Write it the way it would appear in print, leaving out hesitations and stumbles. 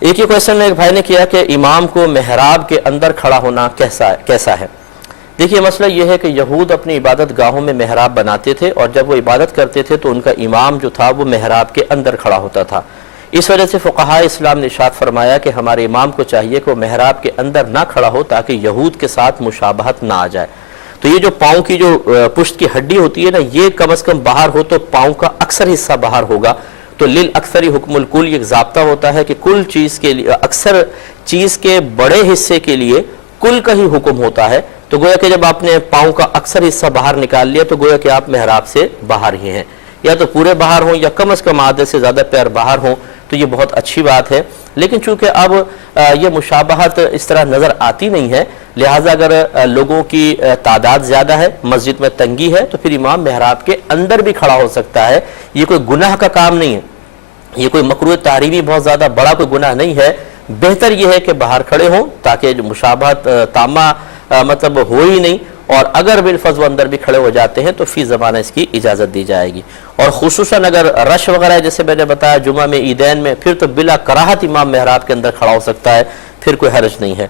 ایک یہ کویشچن ایک بھائی نے کیا کہ امام کو محراب کے اندر کھڑا ہونا کیسا ہے؟ دیکھیے مسئلہ یہ ہے کہ یہود اپنی عبادت گاہوں میں محراب بناتے تھے، اور جب وہ عبادت کرتے تھے تو ان کا امام جو تھا وہ محراب کے اندر کھڑا ہوتا تھا۔ اس وجہ سے فقہائے اسلام نے ارشاد فرمایا کہ ہمارے امام کو چاہیے کہ وہ محراب کے اندر نہ کھڑا ہو تاکہ یہود کے ساتھ مشابہت نہ آ جائے۔ تو یہ جو پاؤں کی جو پشت کی ہڈی ہوتی ہے نا، یہ کم از کم باہر ہو تو پاؤں کا اکثر حصہ باہر ہوگا۔ تو للاکثری حکم الکل، یہ ایک ضابطہ ہوتا ہے کہ کل چیز کے لیے، اکثر چیز کے بڑے حصے کے لیے کل کا ہی حکم ہوتا ہے۔ تو گویا کہ جب آپ نے پاؤں کا اکثر حصہ باہر نکال لیا تو گویا کہ آپ محراب سے باہر ہی ہیں، یا تو پورے باہر ہوں یا کم از کم آدھے سے زیادہ پیر باہر ہوں، تو یہ بہت اچھی بات ہے۔ لیکن چونکہ اب یہ مشابہت اس طرح نظر آتی نہیں ہے، لہٰذا اگر لوگوں کی تعداد زیادہ ہے، مسجد میں تنگی ہے، تو پھر امام محراب کے اندر بھی کھڑا ہو سکتا ہے۔ یہ کوئی گناہ کا کام نہیں ہے، یہ کوئی مکروہ تحریمی بہت زیادہ بڑا کوئی گناہ نہیں ہے۔ بہتر یہ ہے کہ باہر کھڑے ہوں تاکہ جو مشابہت تامہ مطلب ہو ہی نہیں، اور اگر بالفرض وہ اندر بھی کھڑے ہو جاتے ہیں تو فی زمانہ اس کی اجازت دی جائے گی۔ اور خصوصاً اگر رش وغیرہ ہے جیسے میں نے بتایا جمعہ میں، عیدین میں، پھر تو بلا کراہت امام محراب کے اندر کھڑا ہو سکتا ہے، پھر کوئی حرج نہیں ہے۔